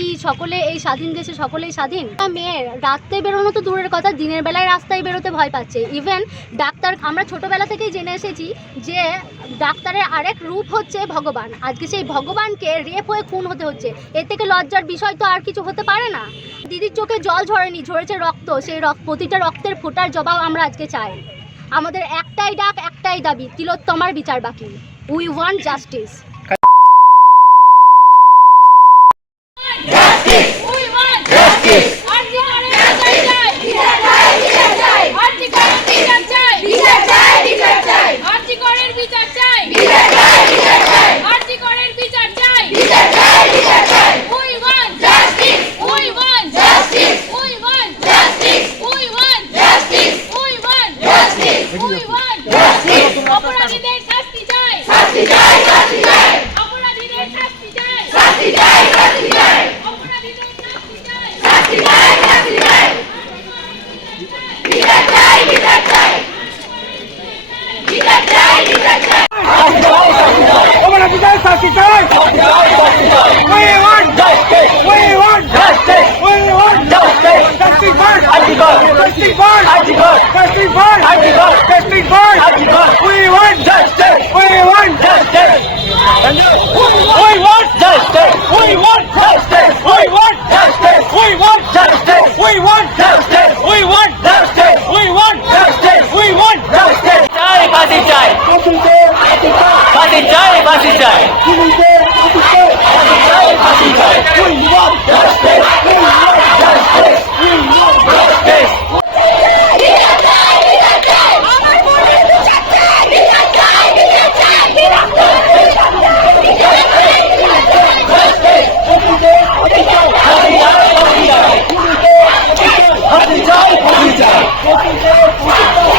কি সকলে এই স্বাধীন দেশে সকলেই স্বাধীন? মেয়ের, রাত্রে বেরোনো তো দূরের কথা, দিনের বেলায় রাস্তায় বেরোতে ভয় পাচ্ছে। ইভেন ডাক্তার, আমরা ছোটবেলা থেকেই জেনে এসেছি যে ডাক্তারের আরেক রূপ হচ্ছে ভগবান। আজকে সেই ভগবানকে রেপ হয়ে খুন হতে হচ্ছে। এর থেকে লজ্জার বিষয় তো আর কিছু হতে পারে না। দিদির চোখে জল ঝরেনি, ঝরেছে রক্ত। সেই রক্ত, প্রতিটা রক্তের ফোটার জবাব আমরা আজকে চাই। আমাদের একটাই ডাক, একটাই দাবি, তিলোত্তমার বিচার বাকি। উই ওয়ান্ট জাস্টিস আমরা বিজয় শাস্তি চাই ওই ওই যাবে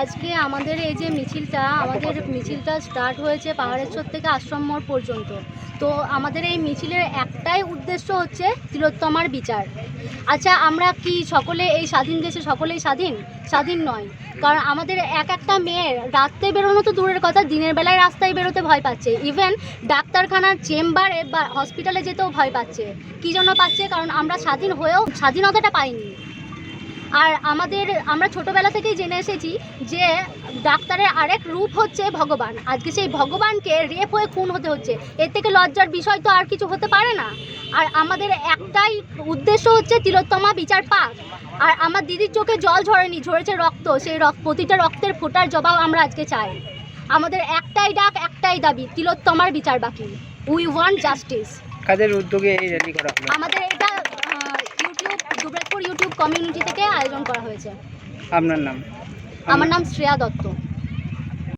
আজকে আমাদের এই যে মিছিলটা, আমাদের মিছিলটা স্টার্ট হয়েছে পাহাড়েশ্বর থেকে আশ্রম মোড় পর্যন্ত। তো আমাদের এই মিছিলের একটাই উদ্দেশ্য হচ্ছে তিলোত্তমার বিচার। আচ্ছা আমরা কি সকলে এই স্বাধীন দেশে সকলেই স্বাধীন? স্বাধীন নয়। কারণ আমাদের এক একটা মেয়ের রাত্রে বেরোনো তো দূরের কথা, দিনের বেলায় রাস্তায় বেরোতে ভয় পাচ্ছে। ইভেন ডাক্তারখানার চেম্বারে বা হসপিটালে যেতেও ভয় পাচ্ছে। কী জন্য পাচ্ছে? কারণ আমরা স্বাধীন হয়েও স্বাধীনতাটা পাইনি। আর আমাদের আমরা ছোটবেলা থেকেই জেনে এসেছি যে ডাক্তারের আরেক রূপ হচ্ছে ভগবান। আজকে সেই ভগবানকে রেপ হয়ে খুন হতে হচ্ছে। এর থেকে লজ্জার বিষয় তো আর কিছু হতে পারে না। আর আমাদের একটাই উদ্দেশ্য হচ্ছে তিলোত্তমা বিচার পাক। আর আমার দিদির চোখে জল ঝরেনি ঝরেছে রক্ত। সেই রক্ত প্রতিটা রক্তের ফোটার জবাব আমরা আজকে চাই। আমাদের একটাই ডাক একটাই দাবি তিলোত্তমার বিচার বাকি। উই ওয়ান্ট জাস্টিস কাদের উদ্যোগে এই র্যালি করা আমাদের এটা দুবরাজপুর ইউটিউব কমিউনিটি থেকে আয়োজন করা হয়েছে। আপনার নাম? আমার নাম শ্রেয়া দত্ত।